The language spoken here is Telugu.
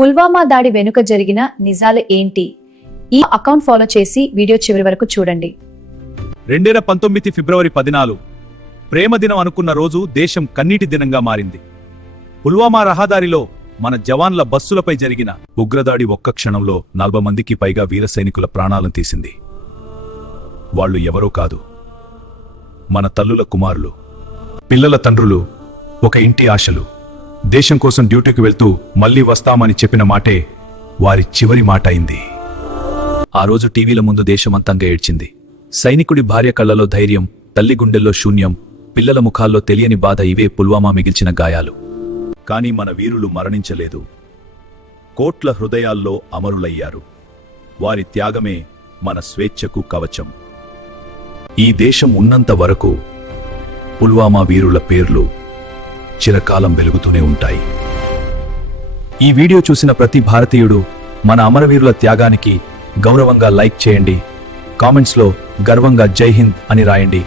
పుల్వామా దాడి వెనుక జరిగిన నిజాలు ఏంటి? ఈ అకౌంట్ ఫాలో చేసి వీడియో చివరి వరకు చూడండి. 2019 ఫిబ్రవరి 14 ప్రేమ దినం అనుకున్న రోజు దేశం కన్నీటి దినంగా మారింది. పుల్వామా రహదారిలో మన జవాన్ల బస్సులపై జరిగిన ఉగ్రదాడి ఒక్క క్షణంలో 40 మందికి పైగా వీర సైనికుల ప్రాణాలను తీసింది. వాళ్లు ఎవరో కాదు, మన తల్లుల కుమారులు, పిల్లల తండ్రులు, ఒక ఇంటి ఆశలు. దేశం కోసం డ్యూటీకి వెళ్తూ మళ్లీ వస్తామని చెప్పిన మాటే వారి చివరి మాట అయింది. ఆ రోజు టీవీల ముందు దేశమంతంగా ఏడ్చింది. సైనికుడి భార్య కళ్లలో ధైర్యం, తల్లి గుండెల్లో శూన్యం, పిల్లల ముఖాల్లో తెలియని బాధ. ఇవే పుల్వామా మిగిల్చిన గాయాలు. కాని మన వీరులు మరణించలేదు, కోట్ల హృదయాల్లో అమరులయ్యారు. వారి త్యాగమే మన స్వేచ్ఛకు కవచం. ఈ దేశం ఉన్నంత వరకు పుల్వామా వీరుల పేర్లు చిరకాలం వెలుగుతూనే ఉంటాయి. ఈ వీడియో చూసిన ప్రతి భారతీయుడు మన అమరవీరుల త్యాగానికి గౌరవంగా లైక్ చేయండి. కామెంట్స్లో గర్వంగా జై హింద్ అని రాయండి.